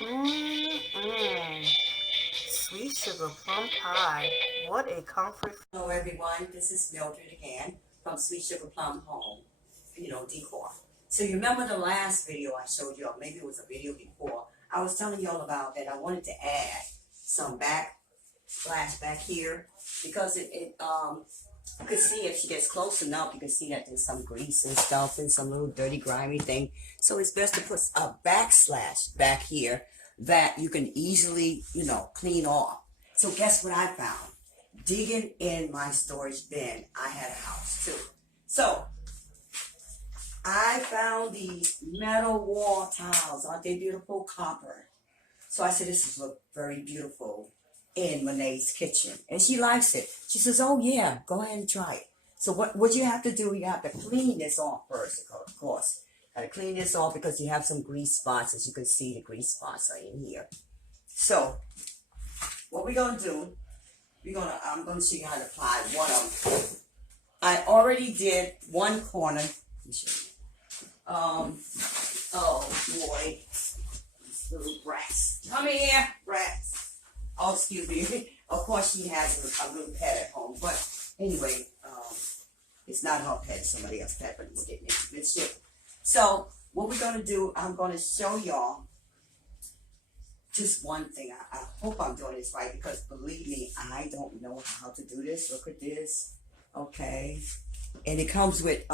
Mmm, sweet sugar plum pie. What a comfort. Hello everyone, this is Mildred again from Sweet Sugar Plum Home, decor. So you remember the last video I showed you, or maybe it was a video before, I was telling y'all about that I wanted to add some backsplash back here because you can see if she gets close enough, you can see that there's some grease and stuff and some little dirty grimy thing. So it's best to put a backslash back here that you can easily, clean off. So guess what I found? Digging in my storage bin, I had a house too. So I found these metal wall tiles. Aren't they beautiful? Copper. So I said, this will look very beautiful in Monae's kitchen. And she likes it. She says, oh yeah, go ahead and try it. So what you have to do, you have to clean this off first, of course. Got to clean this off because you have some grease spots. As you can see, the grease spots are in here. So what we're going to do, I'm going to show you how to apply one of them. I already did one corner. Let me show you. Oh boy, these little brats. Come here, brats. Oh, excuse me. Of course, she has a little pet at home, but anyway, it's not her pet, somebody else's pet, but it's getting into mischief. So what we're gonna do, I'm gonna show y'all just one thing. I hope I'm doing this right because believe me, I don't know how to do this. Look at this. Okay, and it comes with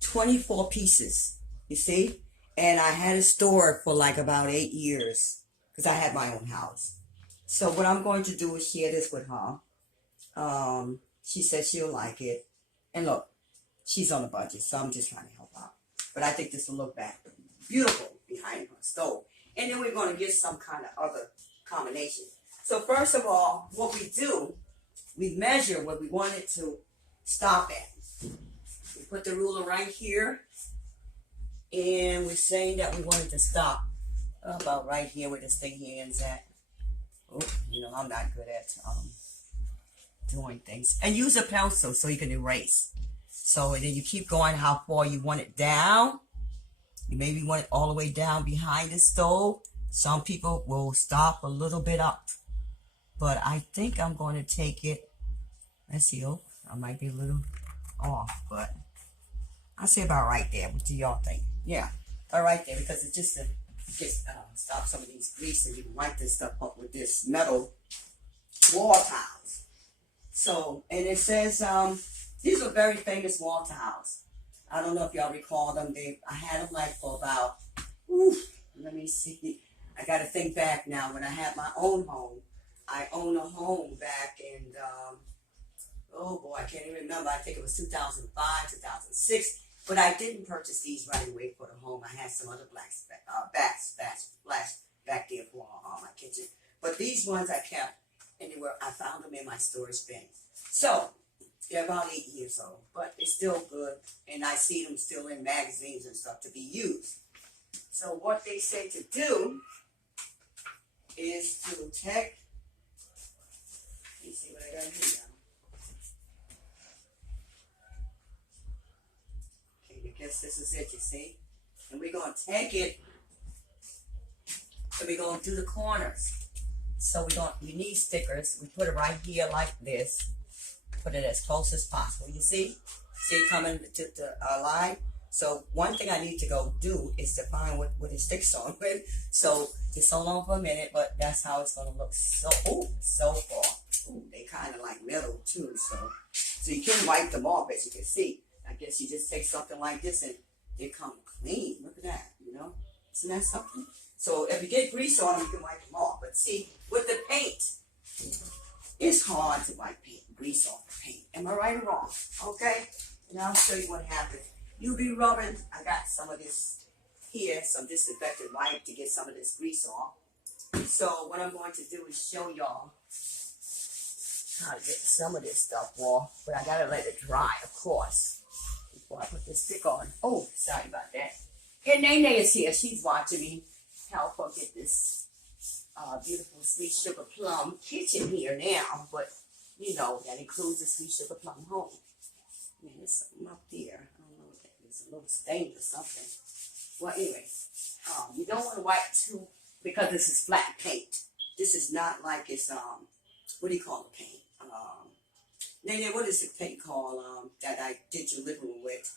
24 pieces, you see? And I had it stored for like about 8 years because I had my own house. So what I'm going to do is share this with her. She said she'll like it. And look, she's on a budget, so I'm just trying to help out. But I think this will look back beautiful behind her stove. And then we're going to get some kind of other combination. So first of all, what we do, we measure what we want it to stop at. We put the ruler right here, and we're saying that we want it to stop about right here where this thing here ends at. Oh, I'm not good at doing things. And use a pencil so you can erase. So and then you keep going how far you want it down. You maybe want it all the way down behind the stove. Some people will stop a little bit up. But I think I'm going to take it. Let's see. Oh, I might be a little off, but I say about right there. What do y'all think? Yeah, about right there because it just stop some of these grease and you can wipe this stuff up with this metal wall tiles. So, and it says these are very famous wall tiles. I don't know if y'all recall them. I had them like for about, let me see. I got to think back now. When I had my own home, I owned a home back in, oh boy, I can't even remember. I think it was 2005, 2006. But I didn't purchase these right away for the home. I had some other backsplash back there for my kitchen. But these ones I kept, and I found them in my storage bin. So they're about 8 years old, but they're still good, and I see them still in magazines and stuff to be used. So what they say to do is to take. Let me see what I got here. I guess this is it, you see? And we're going to take it and we're going to do the corners. So we need stickers. We put it right here like this. Put it as close as possible. You see? See it coming to the line? So one thing I need to go do is to find what it sticks on with. So just hold on for a minute, but that's how it's going to look so far. Ooh, they kind of like metal too. So you can wipe them off as you can see. I guess you just take something like this and they come clean. Look at that, Isn't that something? So if you get grease on them, you can wipe them off. But see, with the paint, it's hard to wipe grease off the paint. Am I right or wrong? Okay? And I'll show you what happens. You'll be rubbing. I got some of this here, some disinfectant wipe to get some of this grease off. So what I'm going to do is show y'all how to get some of this stuff off. But I got to let it dry, of course, before I put this stick on. Oh, sorry about that. And Nene is here. She's watching me help her get this beautiful Sweet Sugar Plum kitchen here now. But, that includes the Sweet Sugar Plum Home. Man, there's something up there. I don't know what that is. A little stain or something. Well, anyway, you don't want to wipe too, because this is flat paint. This is not like it's, what do you call the paint? Nene, what is the paint called, that I did your living room with?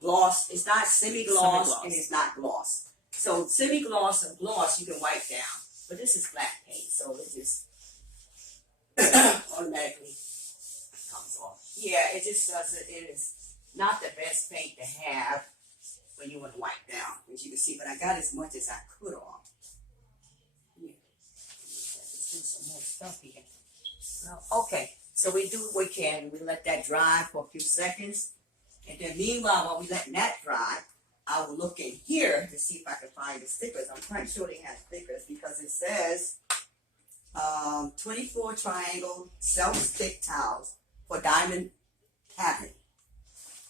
Gloss. It's not semi-gloss, and it's not gloss. So semi-gloss and gloss you can wipe down, but this is flat paint, so it just automatically comes off. Yeah, it just doesn't. It is not the best paint to have when you want to wipe down, as you can see. But I got as much as I could off. Yeah. Let's do some more stuff here. Okay, so we do what we can. We let that dry for a few seconds. And then meanwhile, while we letting that dry, I will look in here to see if I can find the stickers. I'm quite sure they have stickers because it says 24 triangle self-stick towels for diamond tapping.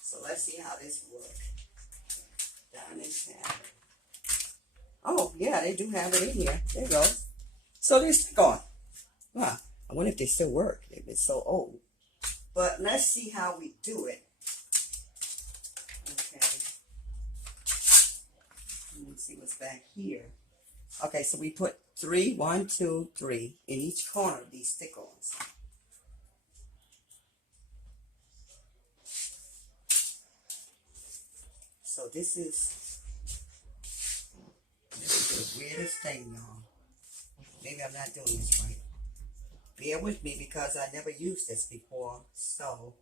So let's see how this works. Diamond tapping. Oh, yeah, they do have it in here. There you go. So they stick on. Wow. I wonder if they still work. They've been so old. But let's see how we do it. Okay. Let me see what's back here. Okay, so we put 3, 1, 2, 3 in each corner of these stick-ons. So this is the weirdest thing, y'all. Maybe I'm not doing this right. Bear with me because I never used this before. So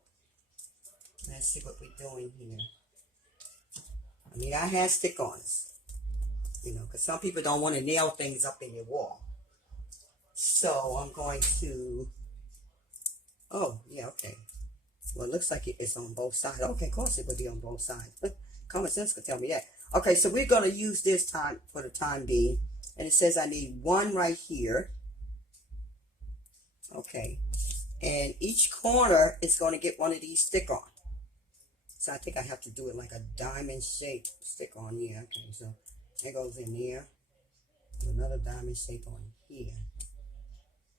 let's see what we're doing here. I mean, I had stick-ons, you know, because some people don't want to nail things up in your wall. So I'm going to, oh, yeah, okay. Well, it looks like it's on both sides. Okay, of course it would be on both sides. Common sense could tell me that. Okay, so we're going to use this time for the time being. And it says I need one right here. Okay. And each corner is going to get one of these stick-on. So I think I have to do it like a diamond shape stick on here. Okay, so it goes in there. Another diamond shape on here.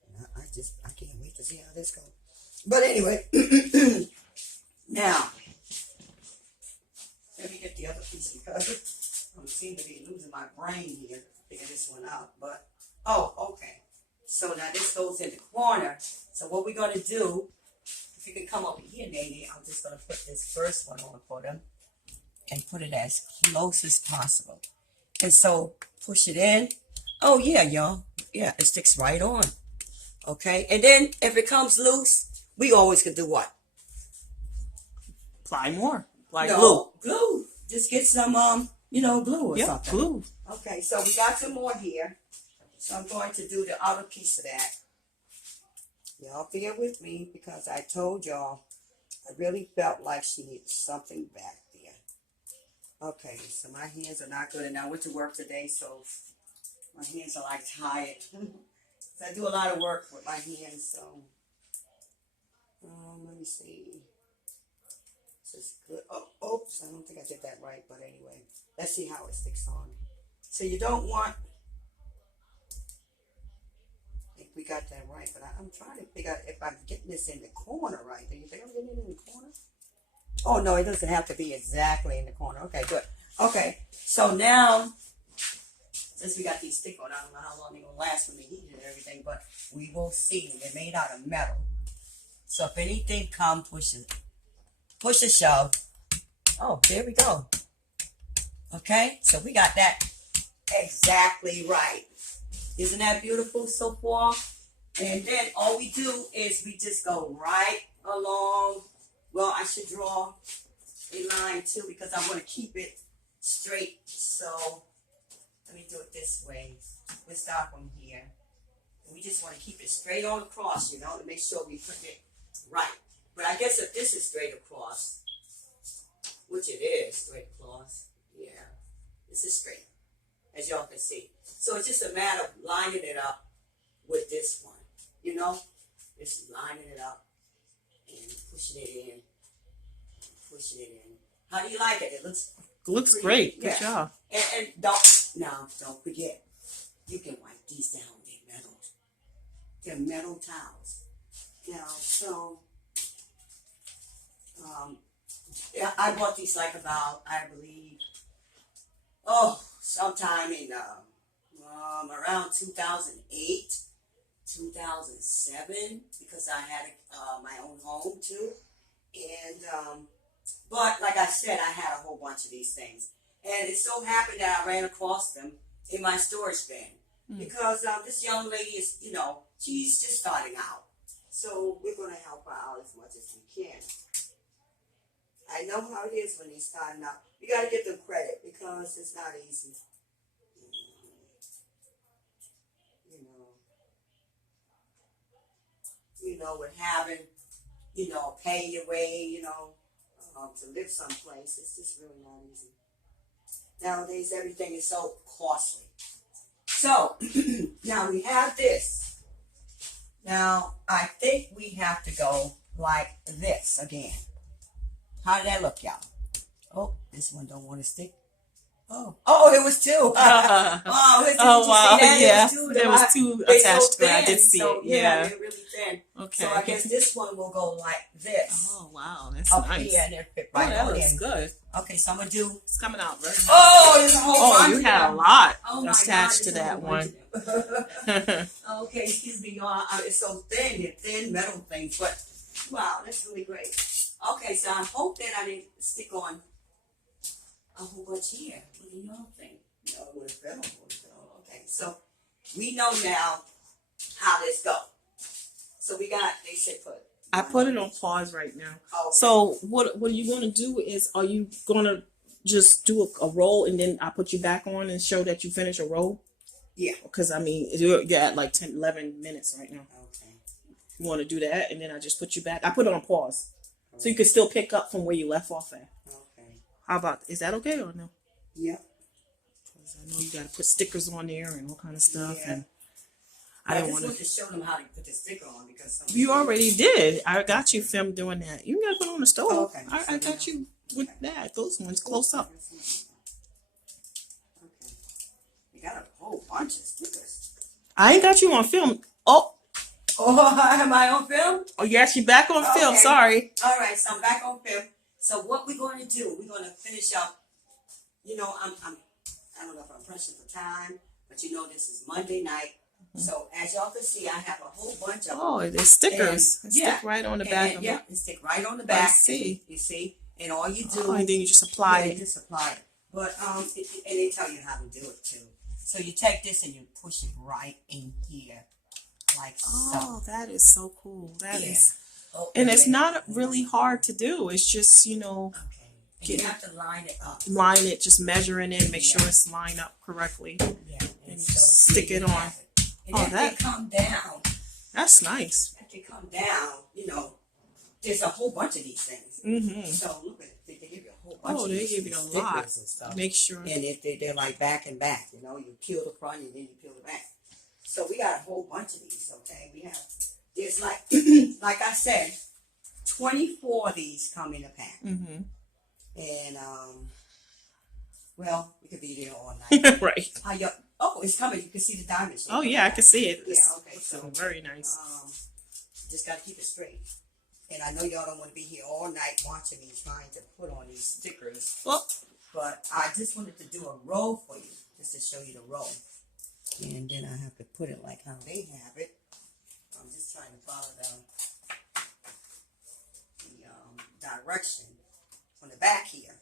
And I can't wait to see how this goes. But anyway, now, let me get the other piece because I seem to be losing my brain here to figure this one out. But, oh, okay. So now this goes in the corner. So what we're going to do, if you can come over here, Nene, I'm just going to put this first one on for them and put it as close as possible. And so push it in. Oh, yeah, y'all. Yeah, it sticks right on. Okay. And then if it comes loose, we always can do what? Apply more. Apply glue. Glue. Just get some, glue or something. Glue. Okay, so we got some more here. So I'm going to do the outer piece of that. Y'all bear with me because I told y'all I really felt like she needed something back there. Okay, so my hands are not good. And I went to work today, so my hands are like tired. I do a lot of work with my hands, so let me see. This is good. Oh, oops, I don't think I did that right, but anyway, let's see how it sticks on. So you don't want, I think we got that right, but I'm trying to figure out if I'm getting this in the corner right. Do you think I'm getting it in the corner? Oh, no, it doesn't have to be exactly in the corner. Okay, good. Okay, so now, since we got these stick on, I don't know how long they're going to last when they heat and everything, but we will see. They're made out of metal. So if anything comes, push a shove. Oh, there we go. Okay, so we got that exactly right. Isn't that beautiful so far? And then all we do is we just go right along. Well, I should draw a line too because I want to keep it straight. So let me do it this way. We'll start from here. And we just want to keep it straight on across, to make sure we put it right. But I guess if this is straight across, which it is straight across, yeah, this is straight, as y'all can see. So it's just a matter of lining it up with this one, just lining it up and pushing it in, pushing it in. How do you like it? It looks pretty, great. Yeah. Good job. And don't forget, you can wipe these down. They're metal. They're metal towels. So I bought these like about, I believe, Oh, sometime in around 2008, 2007, because I had my own home too. And but like I said, I had a whole bunch of these things, and it so happened that I ran across them in my storage bin because this young lady is, she's just starting out, so we're gonna help her out as much as we can. I know how it is when they're starting out. You got to give them credit because it's not easy. You know, with having, pay your way, to live someplace, it's just really not easy. Nowadays, everything is so costly. So, now we have this. Now, I think we have to go like this again. How did that look, y'all? Oh, this one don't want to stick. Oh, it was two. Oh, wow. Yeah, there was two attached to it. I did see so, it. Yeah. They're really thin. Okay. So I guess this one will go like this. Oh, wow. That's Up nice. here and it fit Oh, right that on looks in. good. Okay, so I'm gonna do. It's coming out very nice. Oh, there's a whole bunch you of had a them. lot Oh my attached God, to there's a that whole one. bunch of them. Okay, excuse me, y'all. It's so thin. They're thin metal things, but wow, that's really great. Okay, so I hope that I didn't stick on a whole bunch here. What do y'all think? No, it would have fell. Okay, so we know now how this go. So we got, they said put. I put it on pause right now. Okay. So what are you going to do is, are you going to just do a roll and then I put you back on and show that you finish a roll? Yeah. Because, I mean, you're at like 10, 11 minutes right now. Okay. You want to do that and then I just put you back. I put it on pause. So you can still pick up from where you left off at. Okay. How about, is that okay or no? Yeah. Because I know you got to put stickers on there and all kind of stuff. Yeah. And I just don't want to show them how to put the sticker on because You already did. I got you filmed doing that. You got to put it on the stove. Oh, okay. I got you with that. Those ones close up. Okay. You got a whole bunch of stickers. I ain't got you on film. Oh, am I on film? oh yes, you back on film. Okay. Sorry. All right, so I'm back on film. So what we're going to do? We're going to finish up. I don't know if I'm pressing for time, but this is Monday night. So as y'all can see, I have a whole bunch of them. Oh, there's stickers. And, Stick right on the back of yeah, it. and stick right on the back. I see. You see, and all you do. Oh, and then you just apply you it. just apply it. But and they tell you how to do it too. So you take this and you push it right in here, like so. Oh, that is so cool. That is. Oh, And it's not really hard to do. It's just, Okay. And you have to line it up. line it, just measuring it, make sure it's lined up correctly. Yeah. And so stick here it you on. have it. And Oh, as that- they come down, That's nice. there's a whole bunch of these things. Mm-hmm. So look at it. They give you a whole bunch Oh, of they these give you a stickers lot. and stuff. Make sure. And they're like back and back, you peel the front and then you peel the back. So we got a whole bunch of these, okay? There's like, like I said, 24 of these come in a pack. Mm-hmm. And, well, we could be there all night. Right. It's coming. You can see the diamonds. Oh, yeah, I can see it. Yeah, It's okay. So, very nice. just got to keep it straight. And I know y'all don't want to be here all night watching me trying to put on these stickers. Well, But I just wanted to do a row for you, just to show you the row. And then I have to put it like how they have it. I'm just trying to follow the direction on the back here.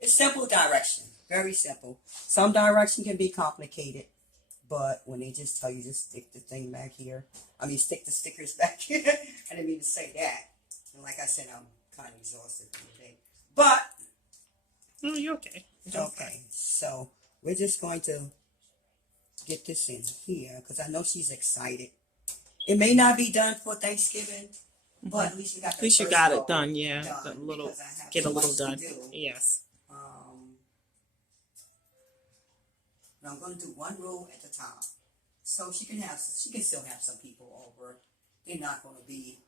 It's simple direction, very simple. Some direction can be complicated, but when they just tell you just stick the thing back here, stick the stickers back here. I didn't mean to say that. And like I said, I'm kind of exhausted from the day. But no, you're okay. okay, so we're just going to get this in here because I know she's excited. It may not be done for Thanksgiving, but at least we got. At least you got it done, yeah. Get a little done. Yes. But I'm going to do one row at the top, so she can still have some people over. They're not going to be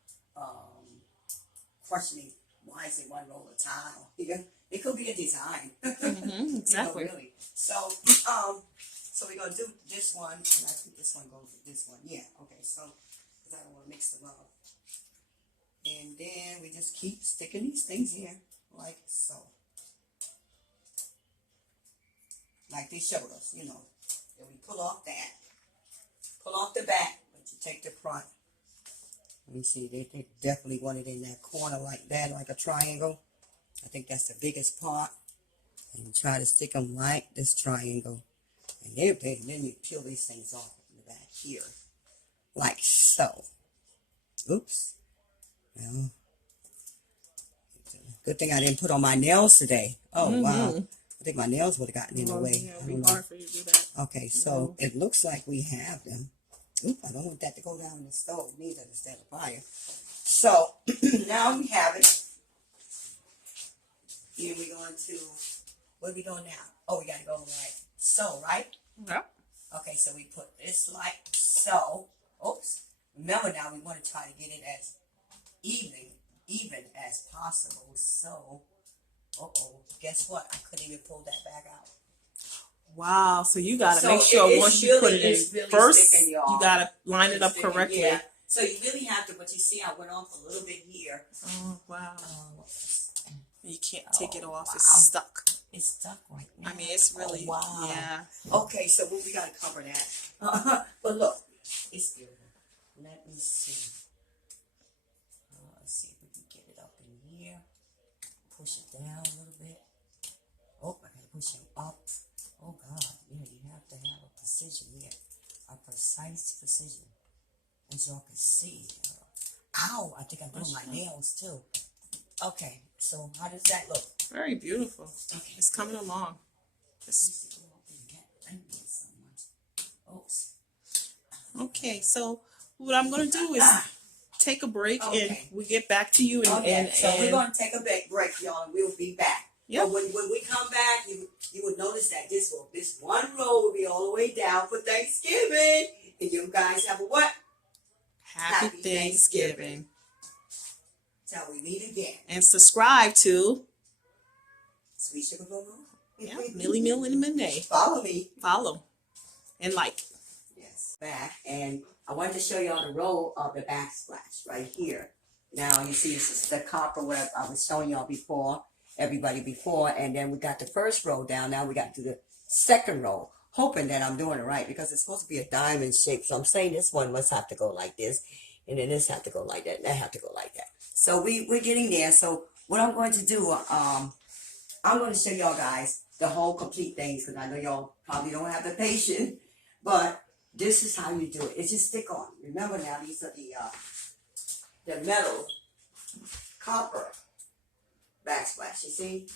questioning why is it one roll of tile. It could be a design. Mm-hmm, exactly. Really. So we're gonna do this one, and I think this one goes with this one. Yeah. Okay. So because I don't want to mix them up, and then we just keep sticking these things here like so. like they showed us, you know. And we pull off that. Pull off the back, but you take the front. Let me see, they definitely want it in that corner like that, like a triangle. I think that's the biggest part. And try to stick them like this triangle. And then you peel these things off in the back here. Like so. Oops. Well, good thing I didn't put on my nails today. Oh, wow. I think my nails would have gotten in the way. Yeah, it'd be hard for you to do that. Okay, so it looks like we have them. Oop, I don't want that to go down in the stove neither instead of fire. So now we have it. Here we're going to, what are we doing now? Oh, we got to go like so, right? Yep. Okay, so we put this like so. Oops. Remember now we want to try to get it as even as possible. So, guess what? I couldn't even pull that back out. Wow. So you got to So make sure it's once you put it in really first, sticking, you y'all. got to line it It's up sticking, correctly. yeah. So you really have to, but you see I went off a little bit here. Oh, wow. You can't take it off. Wow. It's stuck. It's stuck right now. I mean, it's really, wow. yeah. Okay, so we got to cover that. But look, it's beautiful. Let me see. Let's see if we can get it up in here. Push it down a little bit. Oh, I got to push it up. Oh, God. Yeah, you have to have a precision here. A precise precision. As y'all can see. Ow, I think I'm doing my nails, too. Okay, so how does that look? Very beautiful. Okay. It's coming along. Oops. Okay, so what I'm going to do is take a break and Okay. we get back to you. So we're going to take a break, y'all, and we'll be back. Yep. But when we come back, you would notice that this one row will be all the way down for Thanksgiving. And you guys have a what? Happy Thanksgiving. Till we meet again. And subscribe to Sweet Sugar Plum Home. Millymil and Monet. Follow me. Follow and like. Yes. Back, and I wanted to show y'all the row of the backsplash right here. Now you see this is the copper where I was showing y'all before, everybody before, and then we got the first row down. Now we got to the second row, hoping that I'm doing it right because it's supposed to be a diamond shape. So I'm saying this one must have to go like this, and then this have to go like that, and that have to go like that. So we're getting there. So what I'm going to do, I'm going to show y'all guys the whole complete things because I know y'all probably don't have the patience, but this is how you do it. It's just stick on. Remember now, these are the metal copper backsplash. You see,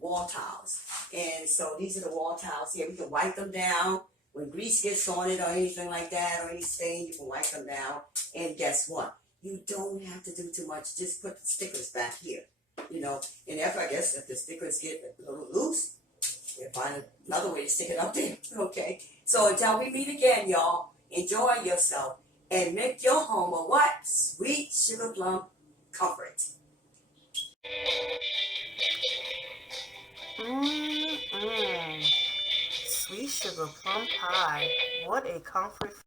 wall tiles, and so these are the wall tiles here. We can wipe them down when grease gets on it or anything like that, or any stain. You can wipe them down, and guess what? You don't have to do too much. Just put the stickers back here, you know. And I guess if the stickers get a little loose, we'll find another way to stick it up there. Okay. So until we meet again, y'all, enjoy yourself and make your home a what? Sweet Sugar Plum comfort. Sweet sugar plum pie. What a comfort